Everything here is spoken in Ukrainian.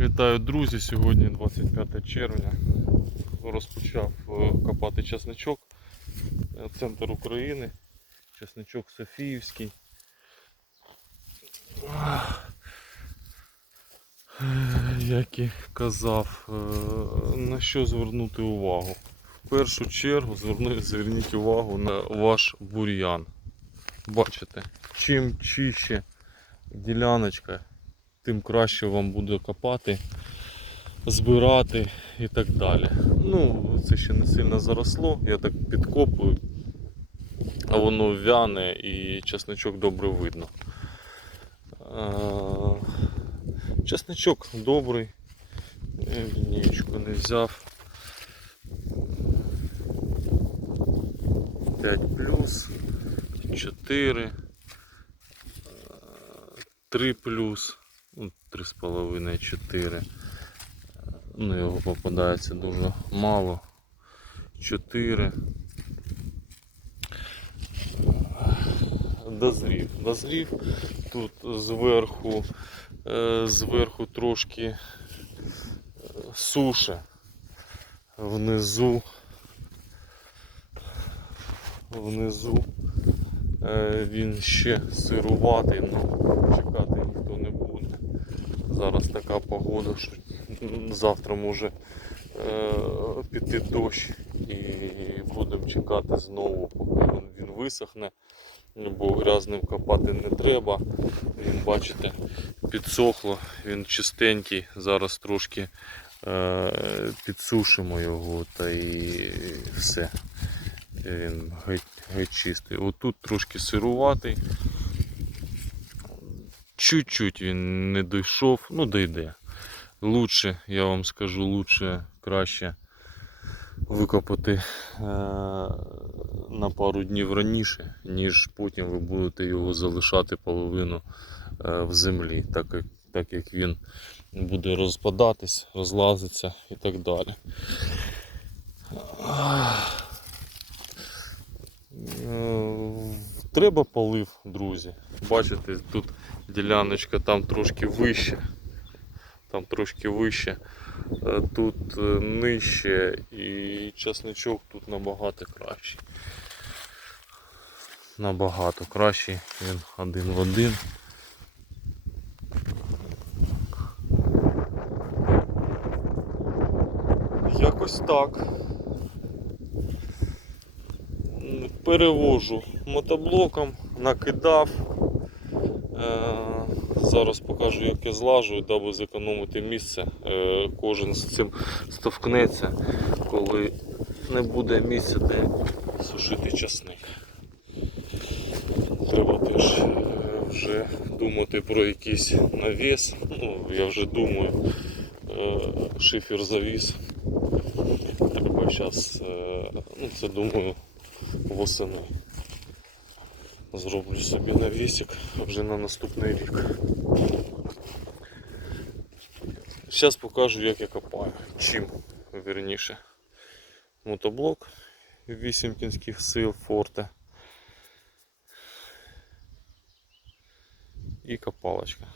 Вітаю, друзі! Сьогодні 25 червня. Розпочав е, копати часничок. Е, Центр України. Часничок Софіївський. Як і казав, е, на що звернути увагу? В першу чергу зверніть увагу на ваш бур'ян. Бачите, чим чище діляночка, тим краще вам буде копати, збирати і так далі. Ну, це ще не сильно заросло, я так підкопую, а воно вяне і чесночок добре видно. Чесночок добрий, лінієчку не взяв. 5 плюс, 4, 3 плюс, ну, 3,5, 4. Ну, його попадається дуже мало. 4. Дозрів. Дозрів. Тут зверху, е, зверху трошки е, суше. Внизу. Внизу е, він ще сируватий, ну чекати ніхто не буде. Зараз така погода, що завтра може е, піти дощ і будемо чекати знову, поки він, висохне, бо грязним копати не треба. Він, бачите, підсохло, він чистенький, зараз трошки е, підсушимо його та і все. Він геть, геть чистий. Отут трошки сируватий. Чуть-чуть він не дійшов, ну дійде. Лучше, я вам скажу, лучше, краще викопати е- на пару днів раніше, ніж потім ви будете його залишати половину е- в землі, так як, так як він буде розпадатись, розлазитися і так далі. Е, Треба полив, друзі. Бачите, тут діляночка там трошки вище. Там трошки вище, е, тут е, нижче і часничок тут набагато кращий. Набагато кращий, він один в один. Якось так. Перевожу мотоблоком, накидав. Е, Зараз покажу, як я злажу, даби зекономити місце. Е, Кожен з цим стовкнеться, коли не буде місця, де сушити часник. Треба теж е, вже думати про якийсь навіс. Ну, я вже думаю, шифер завіс. Треба зараз, ну це думаю, восени. Зроблю собі навісик вже на наступний рік. Зараз покажу як я копаю. Чим вірніше. Мотоблок 8 кінських сил форте. І копалочка.